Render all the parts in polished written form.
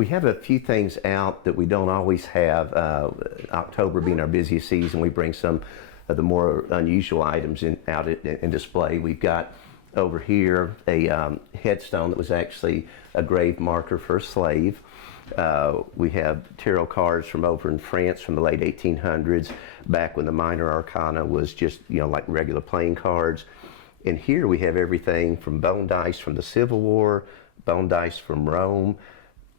We have a few things out that we don't always have. October being our busiest season, we bring some of the more unusual items out in display. We've got over here a headstone that was actually a grave marker for a slave. We have tarot cards from over in France from the late 1800s, back when the minor arcana was just, like regular playing cards. And here we have everything from bone dice from the Civil War, bone dice from Rome,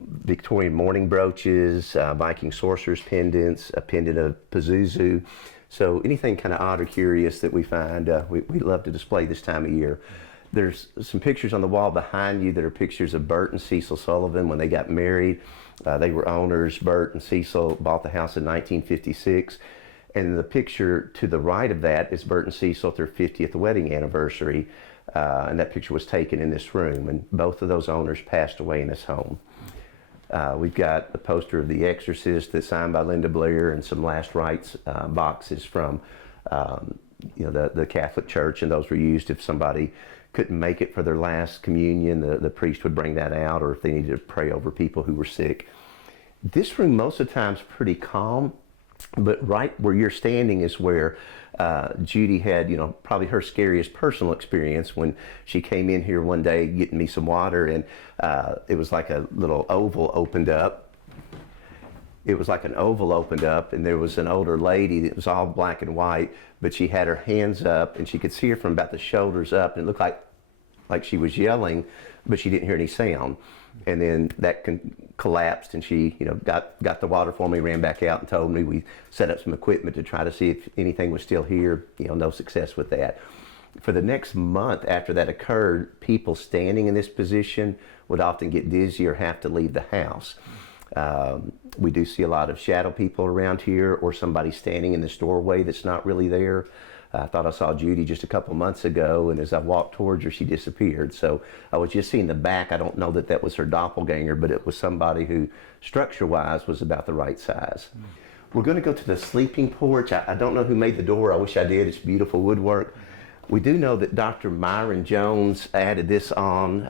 Victorian mourning brooches, Viking sorcerer's pendants, a pendant of Pazuzu. So anything kind of odd or curious that we find, we love to display this time of year. There's some pictures on the wall behind you that are pictures of Bert and Cecil Sullivan when they got married. They were owners. Bert and Cecil bought the house in 1956. And the picture to the right of that is Bert and Cecil at their 50th wedding anniversary. And that picture was taken in this room. And both of those owners passed away in this home. We've got the poster of The Exorcist that's signed by Linda Blair and some last rites boxes from the Catholic Church, and those were used if somebody couldn't make it for their last communion. The priest would bring that out, or if they needed to pray over people who were sick. This room most of the time is pretty calm, but right where you're standing is where Judy had, probably her scariest personal experience when she came in here one day getting me some water, and it was like a little oval opened up. It was like an oval opened up, and there was an older lady that was all black and white, but she had her hands up, and she could see her from about the shoulders up, and it looked like she was yelling, but she didn't hear any sound. And then that collapsed, and she, got the water for me, ran back out and told me. We set up some equipment to try to see if anything was still here. No success with that. For the next month after that occurred, people standing in this position would often get dizzy or have to leave the house. We do see a lot of shadow people around here, or somebody standing in this doorway that's not really there. I thought I saw Judy just a couple months ago, and as I walked towards her, she disappeared. So I was just seeing the back. I don't know that was her doppelganger, but it was somebody who, structure-wise, was about the right size. We're going to go to the sleeping porch. I don't know who made the door. I wish I did. It's beautiful woodwork. We do know that Dr. Myron Jones added this on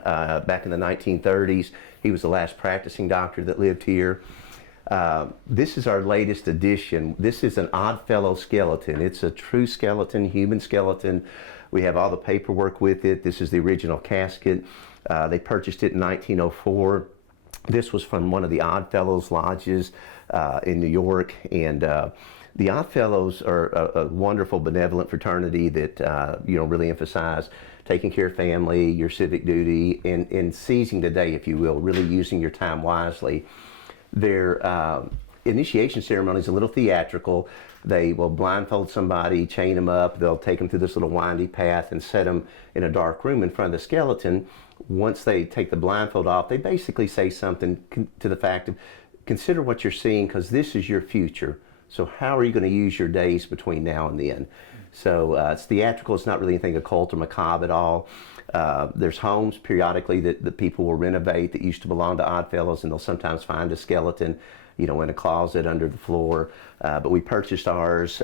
back in the 1930s. He was the last practicing doctor that lived here. This is our latest addition. This is an Oddfellow skeleton. It's a true skeleton, human skeleton. We have all the paperwork with it. This is the original casket. They purchased it in 1904. This was from one of the Oddfellows lodges in New York, and the Oddfellows are a wonderful, benevolent fraternity that really emphasize taking care of family, your civic duty, and seizing the day, if you will, really using your time wisely. Their initiation ceremony is a little theatrical. They will blindfold somebody, chain them up, they'll take them through this little windy path and set them in a dark room in front of the skeleton. Once they take the blindfold off, they basically say something to the fact of, consider what you're seeing, because this is your future. So how are you going to use your days between now and then? So it's theatrical. It's not really anything occult or macabre at all. There's homes periodically that people will renovate that used to belong to Oddfellows, and they'll sometimes find a skeleton, in a closet under the floor. But we purchased ours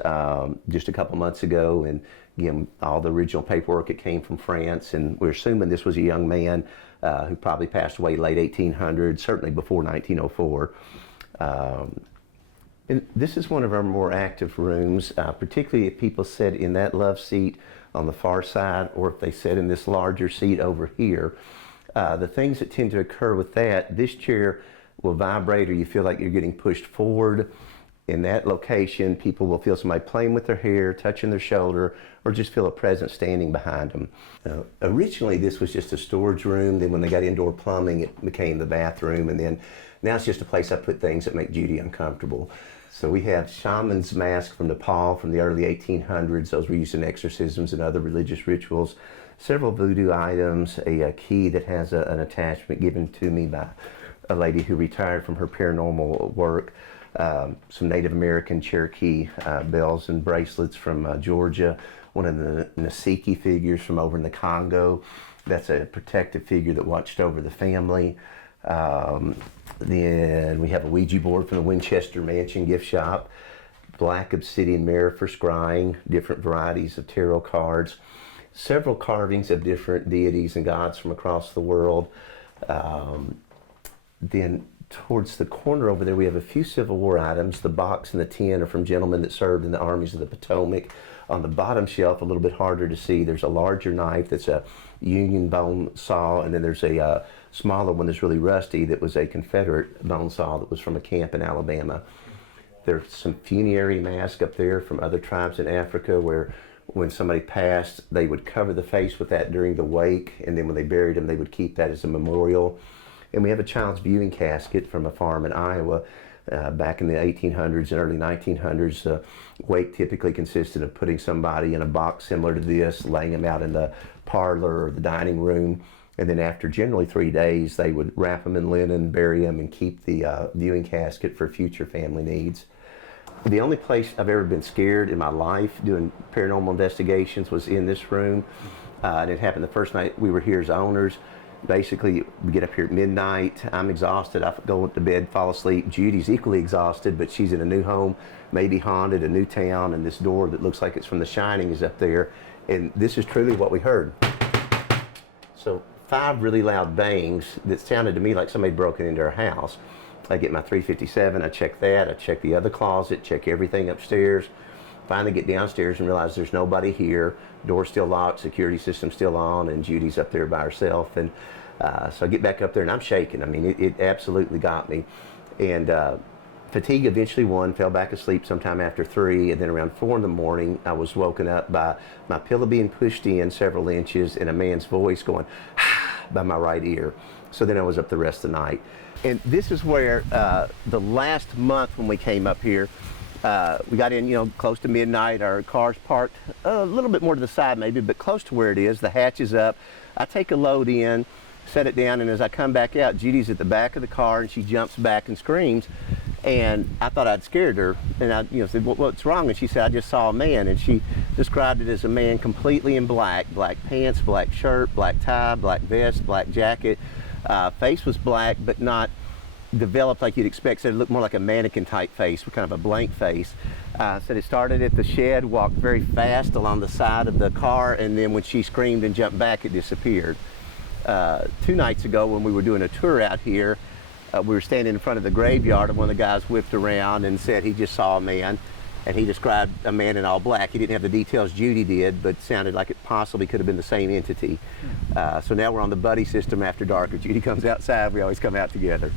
just a couple months ago, and again, all the original paperwork, it came from France, and we're assuming this was a young man who probably passed away late 1800s, certainly before 1904. And this is one of our more active rooms, particularly if people sit in that love seat on the far side, or if they sit in this larger seat over here. The things that tend to occur with that, this chair will vibrate, or you feel like you're getting pushed forward. In that location, people will feel somebody playing with their hair, touching their shoulder, or just feel a presence standing behind them. Originally, this was just a storage room. Then when they got indoor plumbing, it became the bathroom. And then now it's just a place I put things that make Judy uncomfortable. So we have shaman's masks from Nepal from the early 1800s. Those were used in exorcisms and other religious rituals. Several voodoo items, a key that has an attachment given to me by a lady who retired from her paranormal work. Some Native American Cherokee bells and bracelets from Georgia. One of the Nasiki figures from over in the Congo. That's a protective figure that watched over the family. Then we have a Ouija board from the Winchester Mansion gift shop. Black obsidian mirror for scrying, different varieties of tarot cards. Several carvings of different deities and gods from across the world. Then towards the corner over there, we have a few Civil War items. The box and the tin are from gentlemen that served in the armies of the Potomac. On the bottom shelf, a little bit harder to see, there's a larger knife that's a Union bone saw, and then there's a smaller one that's really rusty that was a Confederate bone saw that was from a camp in Alabama. There's some funerary masks up there from other tribes in Africa where when somebody passed, they would cover the face with that during the wake, and then when they buried them, they would keep that as a memorial. And we have a child's viewing casket from a farm in Iowa back in the 1800s and early 1900s. The wake typically consisted of putting somebody in a box similar to this, laying them out in the parlor or the dining room, and then after generally 3 days, they would wrap them in linen, bury them, and keep the viewing casket for future family needs. The only place I've ever been scared in my life doing paranormal investigations was in this room. And it happened the first night we were here as owners. Basically, we get up here at midnight. I'm exhausted. I go to bed, fall asleep. Judy's equally exhausted, but she's in a new home, maybe haunted, a new town, and this door that looks like it's from The Shining is up there. And this is truly what we heard. So 5 really loud bangs that sounded to me like somebody broken into our house. I get my 357, I check that, I check the other closet, check everything upstairs. Finally get downstairs and realize there's nobody here. Door's still locked, security system's still on, and Judy's up there by herself. And so I get back up there and I'm shaking. I mean, it absolutely got me. And fatigue eventually won, fell back asleep sometime after 3, and then around 4 in the morning, I was woken up by my pillow being pushed in several inches and a man's voice going, by my right ear. So then I was up the rest of the night. And this is where the last month when we came up here, we got in, close to midnight. Our car's parked a little bit more to the side maybe, but close to where it is. The hatch is up. I take a load in, set it down, and as I come back out, Judy's at the back of the car, and she jumps back and screams. And I thought I'd scared her, and I said, what's wrong? And she said, I just saw a man. And she described it as a man completely in black pants, black shirt, black tie, black vest, black jacket. Face was black, but not developed like you'd expect. So it looked more like a mannequin type face, kind of a blank face. Said it started at the shed, walked very fast along the side of the car, and then when she screamed and jumped back, it disappeared. 2 nights ago when we were doing a tour out here, we were standing in front of the graveyard, and one of the guys whipped around and said he just saw a man, and he described a man in all black. He didn't have the details Judy did, but sounded like it possibly could have been the same entity. So now we're on the buddy system after dark. If Judy comes outside, we always come out together.